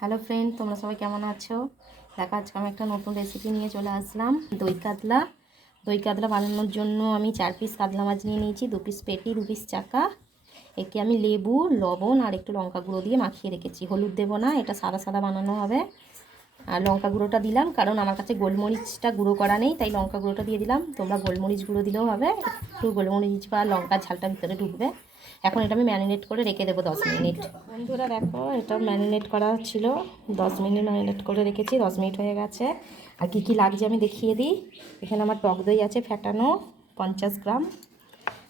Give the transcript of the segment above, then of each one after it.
Hello friend তোমরা সবাই কেমন আছো? দেখো, আজকে আমি একটা নতুন রেসিপি নিয়ে চলে আসলাম। দই কাতলা। দই কাতলা বানানোর জন্য আমি চার পিস কাতলা মাছ নিয়ে নিয়েছি, দু পিস পেটি, দু পিস চাকা। একে আমি লেবু, লবণ আর একটু লঙ্কা গুঁড়ো দিয়ে মাখিয়ে রেখেছি। হলুদ দেবো না, এটা সাদা সাদা বানানো হবে। আর লঙ্কা গুঁড়োটা দিলাম, কারণ আমার কাছে গোলমরিচটা গুঁড়ো করা নেই, তাই লঙ্কা গুঁড়োটা দিয়ে দিলাম। তোমরা গোলমরিচ গুঁড়ো দিলেও হবে, একটু গোলমরিচ বা লঙ্কার ঝালটা ভিতরে ঢুকবে। এখন এটা আমি ম্যারিনেট করে রেখে দেবো দশ মিনিট। বন্ধুরা দেখো, এটা ম্যারিনেট করা ছিল। দশ মিনিট ম্যারিনেট করে রেখেছি, দশ মিনিট হয়ে গেছে। আর কী কী লাগছে আমি দেখিয়ে দিই। এখানে আমার টক দই আছে ফ্যাটানো পঞ্চাশ গ্রাম।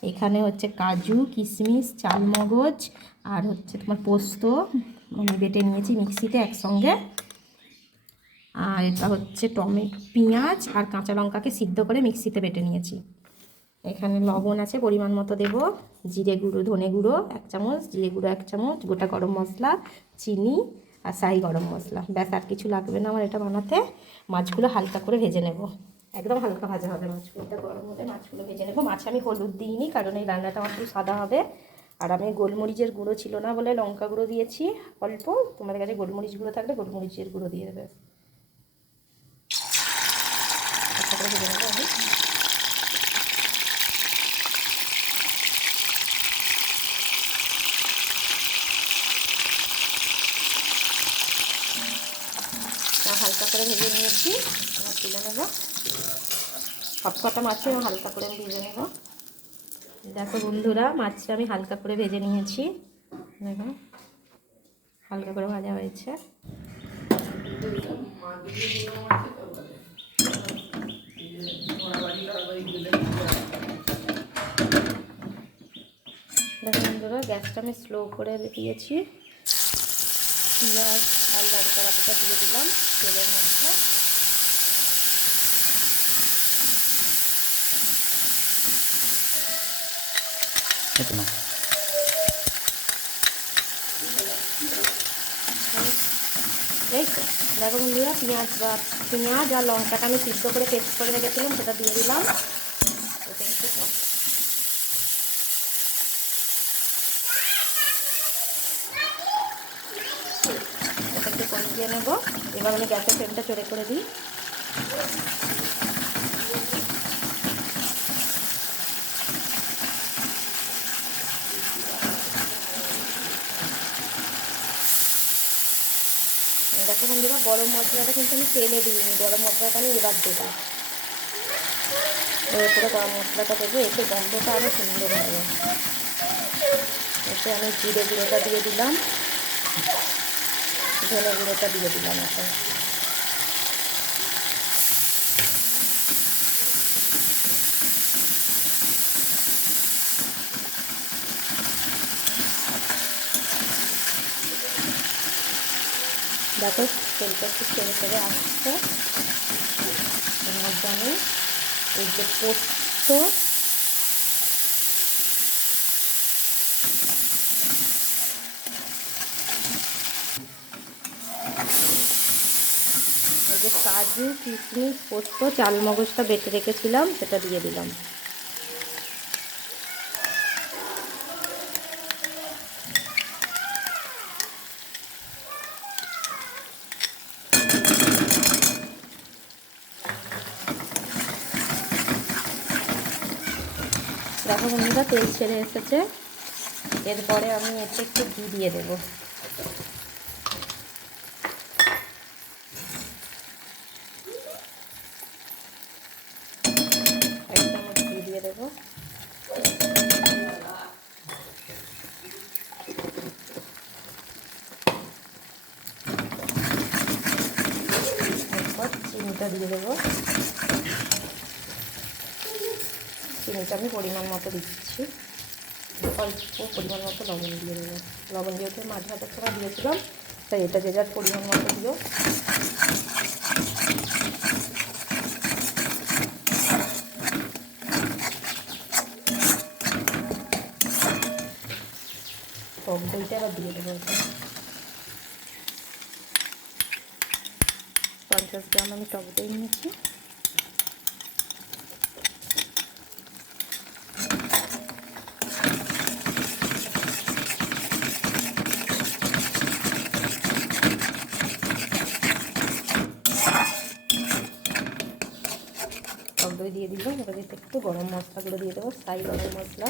এখানে হচ্ছে কাজু, কিশমিশ, চালমগজ, আর হচ্ছে তোমার পোস্ত। আমি বেটে নিয়েছি মিক্সিতে একসঙ্গে। আর এটা হচ্ছে টমেটো, পেঁয়াজ আর কাঁচা লঙ্কাকে সিদ্ধ করে মিক্সিতে বেটে নিয়েছি। এখানে লবণ আছে, পরিমাণ মতো দেব। জিরে গুঁড়ো, ধনে গুঁড়ো, এক চামচ, জিরে গুঁড়ো এক চামচ, গোটা গরম মশলা, চিনি আর সাই গরম মশলা। ব্যাস, আর কিছু লাগবে না আমার এটা বানাতে। মাছগুলো হালকা করে ভেজে নেব। একদম হালকা ভাজা হবে মাছগুলো। গরম হলে মাছগুলো ভেজে নেব। মাছে আমি হলুদ দিইনি, কারণ এই রান্নাটা আমার একটু সাদা হবে। আর আমি গোলমরিচের গুঁড়ো ছিল না বলে লঙ্কা গুঁড়ো দিয়েছি, অল্প। তোমাদের কাছে গোলমরিচ গুঁড়ো থাকলে গোলমরিচের গুঁড়ো দিয়ে দেবে একটা করে ভেজে নিয়েছি। এবার তুলে নেব। সব কটা মাছই আমি হালকা করে ভেজে নেব। দেখো বন্ধুরা, মাছটা আমি হালকা করে ভেজে নিয়েছি। দেখো, হালকা করে ভাজা হয়েছে। বন্ধুরা, গ্যাসটা আমি স্লো করে দিয়েছি। পেঁয়াজ আর লঙ্কা বাটাটা দিয়ে দিলাম, তেলের মধ্যে। এই তো, দেখো বন্ধুরা, পেঁয়াজ বা পেঁয়াজ আর লঙ্কাটা আমি সিদ্ধ করে পেস্ট করে রেখেছিলাম, সেটা দিয়ে দিলাম ওটা একটু এটা একটু কমিয়ে নেব। এবার আমি গ্যাসের ফ্লেমটা চড়ে করে দিই। দেখো বন্ধুরা, গরম মশলাটা কিন্তু আমি তেলে দিইনি। গরম মশলাটা আমি এবার দেবো। এবার করে গরম মশলাটা দেবো। এতে গন্ধটা আরও সুন্দর হবে। এতে আমি জিরে গুঁড়োটা দিয়ে দিলাম। ধনে গুঁড়োটা দিয়ে দিলাম এখন। দেখো, তেলটা একটু ছেড়ে ছেড়ে আসছে। এর মধ্যে আমি এই যে পোস্ত কাজু, কিশমিশ, পোস্ত, চালমগজটা বেটে রেখেছিলাম, সেটা দিয়ে দিলাম। দেখো বন্ধুরা, তেল ছেড়ে এসেছে। এরপরে আমি এতে একটু ঘি দিয়ে দেবো এক চামচ ঘি দিয়ে দেবো এরপর চিনিটা দিয়ে দেবো। চিনিটা আমি পরিমাণ মতো দিচ্ছি। অল্প পরিমাণ মতো লবণ দিয়ে দেবো। লবণ যেহেতু মাছ ভাজার সময় দিয়েছিলাম, তাই এটা যে যার পরিমাণ মতো দিও টক দইটা আবার দিয়ে দেবো। পঞ্চাশ গ্রাম আমি টক দই নিয়েছি। টক দই দিয়ে দিব এবার একটু গরম মশলাগুলো দিয়ে দেবো, সাই গরম মশলা।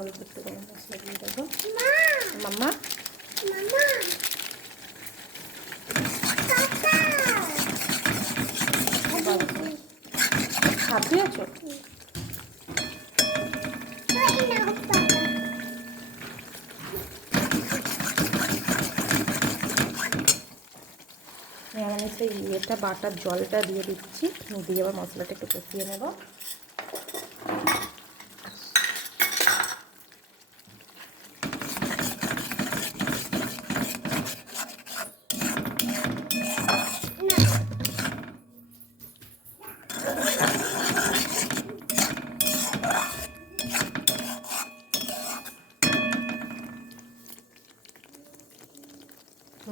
অল্প একটু গরম মশলা দিয়ে দেবো। মাম্মা? আমি সেই ইয়েটা বাটার জলটা দিয়ে দিচ্ছি। দিয়ে আবার মশলাটা একটু কষিয়ে নেব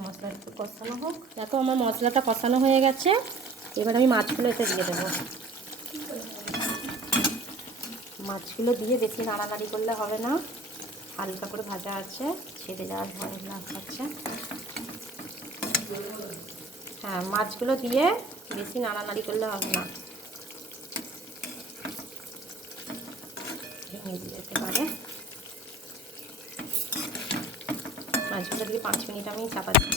মশলা একটু কষানো হোক। দেখো আমার মশলাটা কষানো হয়ে গেছে। এবার আমি মাছগুলো এতে দিয়ে দেবো। মাছগুলো দিয়ে বেশি নাড়ানাড়ি করলে হবে না। হালকা করে ভাজা আছে, ছেড়ে যাওয়ার ভয় লাগছে হ্যাঁ মাছগুলো দিয়ে বেশি নাড়ানাড়ি করলে হবে না। ভেঙে যেতে পারে। মাছগুলো দিয়ে পাঁচ মিনিট আমি চাপা দিয়ে।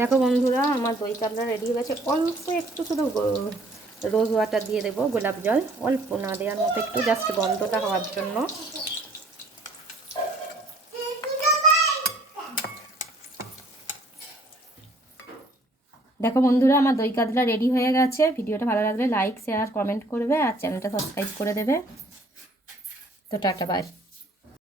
দেখো বন্ধুরা, আমার দই কাতলা রেডি হয়ে গেছে। অল্প একটু শুধু রোজ ওয়াটার দিয়ে দেবো, গোলাপ জল। অল্প না দেওয়ার মতো একটু জাস্ট গন্ধটা হওয়ার জন্য। দেখো বন্ধুরা, আমার দই কাতলা রেডি হয়ে গেছে। ভিডিওটা ভালো লাগলে লাইক শেয়ার কমেন্ট করবে আর চ্যানেলটা সাবস্ক্রাইব করে দেবে। তো টাটা বাই